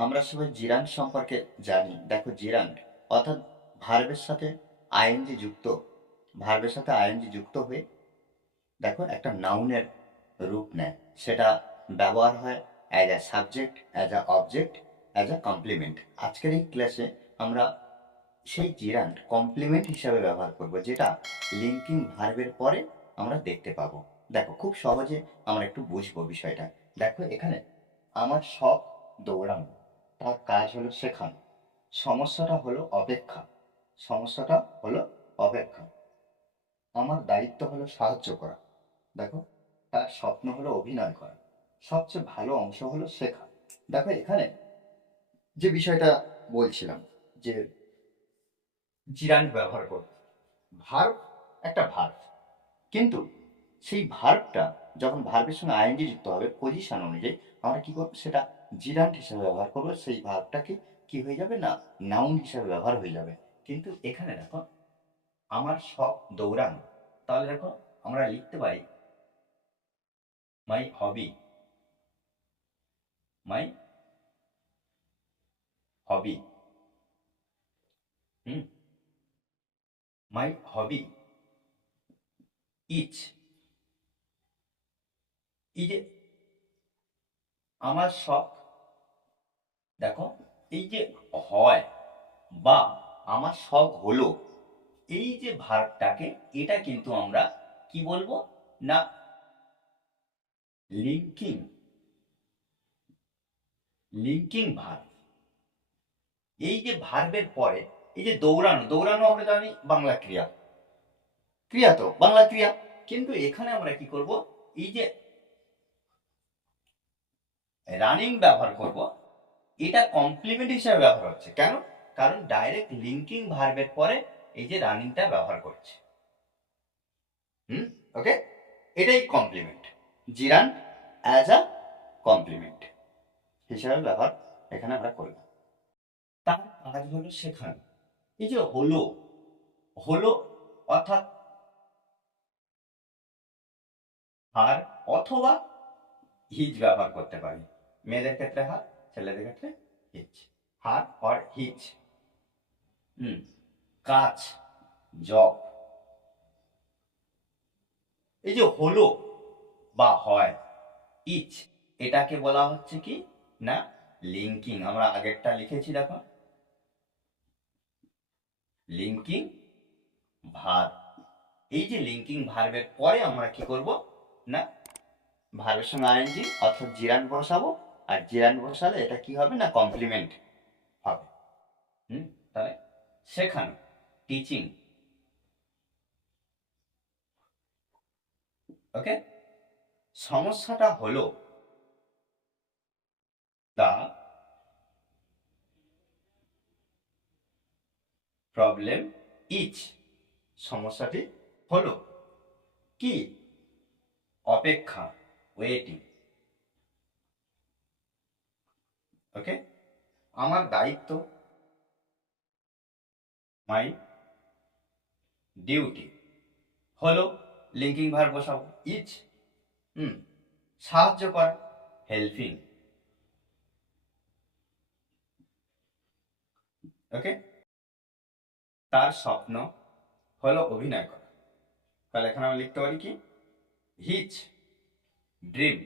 আমরা সবাই জিরান সম্পর্কে জানি। দেখো, জিরান অর্থাৎ ভার্বের সাথে আইএনজি যুক্ত। ভার্বের সাথে আইএনজি যুক্ত হয়ে দেখো, একটা নাউনের রূপ নেয়। সেটা ব্যবহার হয় as a subject as a object as a complement আজকের এই ক্লাসে আমরা সেই জিরান কমপ্লিমেন্ট হিসাবে ব্যবহার করব, যেটা লিঙ্কিং ভার্বের পরে আমরা দেখতে পাবো। দেখো, খুব সহজে আমরা একটু বুঝব বিষয়টা। দেখো, এখানে আমার শখ দৌড়ানো। তার কাজ হলো শেখানো। সমস্যাটা হলো অপেক্ষা। সমস্যাটা হলো অপেক্ষা। আমার দায়িত্ব হলো সাহায্য করা। দেখো, তার স্বপ্ন হলো অভিনয় করা। সবচেয়ে ভালো অংশ হলো শেখা। দেখো, এখানে যে বিষয়টা বলছিলাম যে জিরান্ড ব্যবহার করব ভার্ব একটা ভার্ব। কিন্তু সেই ভার্বটা যখন ভার্বের সঙ্গে আইএনজি যুক্ত হবে, পজিশন অনুযায়ী আমরা কি করব? সেটা জিরান্ট হিসেবে ব্যবহার করব, সেই ভার্বটাকে কি হয়ে যাবে না নাউন হিসেবে ব্যবহার হয়ে যাবে। কিন্তু এখানে দেখো, আমার শখ দৌড়ানো। তাহলে দেখো, আমরা লিখতে পারি মাই হবি মাই হবি হুম মাই হবি ইচ এই যে, আমার শখ দেখো, এই যে হয় বা আমার শখ হলো, এই যে ভার্বটাকে, এটা কিন্তু আমরা কি বলব? না লিঙ্কিং লিঙ্কিং ভার্ব। এই যে ভার্বের পরে, এই যে দৌড়ানো দৌড়ানো আমরা জানি বাংলা ক্রিয়া। ক্রিয়া তো, বাংলা ক্রিয়া। কিন্তু এখানে আমরা কি করব? এই যে রানিং ব্যবহার করব এটা কমপ্লিমেন্ট হিসেবে ব্যবহার হচ্ছে। কেন? কারণ ডাইরেক্ট লিঙ্কিং ভার্বের পরে এই যে রানিংটা ব্যবহার করছে। হুম? ওকে এটাই কমপ্লিমেন্ট জিরান অ্যাজ আ কমপ্লিমেন্ট হিসাবে ব্যবহার এখানে আমরা করলাম। তার কাজ হলো শেখানো। এই যে হলো হলো অর্থাৎ আর অথবা হিজ ব্যবহার করতে পারি। মেয়েদের ক্ষেত্রে হার ছেলেদের ক্ষেত্রে হিজ হার অর হিজ হুম, কাজ জব এই যে হলো বা হয় ইচ এটাকে বলা হচ্ছে কি? না লিঙ্কিং আমরা আগেরটা লিখেছি, দেখো। লিঙ্কিং ভার্ব এই যে লিঙ্কিং ভার্বের পরে আমরা কি করব? না ভার্বের সঙ্গে আইএনজি অর্থাৎ জিরান বসাবো। আর জিরান বসালে এটা কি হবে না কমপ্লিমেন্ট হবে? হুম, তাহলে শেখানো টিচিং ওকে সমস্যাটা হলো দা প্রবলেম ইচ সমস্যাটি হলো কি? অপেক্ষা ওয়েটিং ওকে আমার দায়িত্ব মাই ডিউটি হলো লিঙ্কিং ভার বসাবো। ইচ হুম, সাহায্য করা হেল্পিং ওকে তার স্বপ্ন হলো অভিনয় করা। তাহলে এখানে আমি লিখতে পারি কি? His dream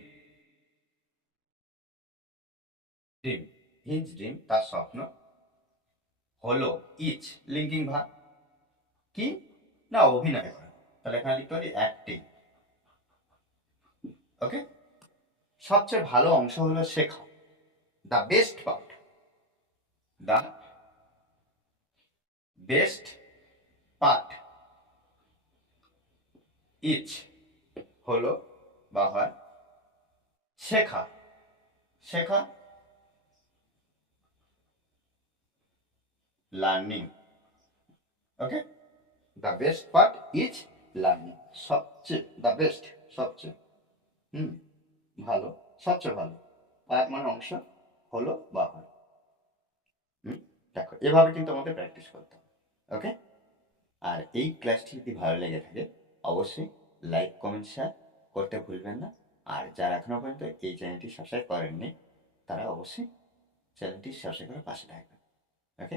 dream his dream তার স্বপ্ন হলো ইচ লিঙ্কিং ভাগ, কি? না, অভিনয় করা। তাহলে এখানে লিখতে পারি অ্যাক্টিং ওকে সবচেয়ে ভালো অংশ হলো শেখা। The best part the best part is হলো বা হয় শেখা। শেখা learning okay the best part is learning সবচেয়ে দ্য বেস্ট সবচেয়ে হুম, ভালো সবচেয়ে ভালো। আর মানে অংশ হলো বা হয় হুম, দেখো, এভাবে কিন্তু আমাদের প্র্যাকটিস করতে হবে। ওকে আর এই ক্লাসটি যদি ভালো লেগে থাকে, অবশ্যই লাইক কমেন্ট শেয়ার করতে ভুলবেন না। আর যারা এখনও পর্যন্ত এই চ্যানেলটি সাবস্ক্রাইব করেননি, তারা অবশ্যই চ্যানেলটি সাবস্ক্রাইব করে পাশে থাকবেন। ওকে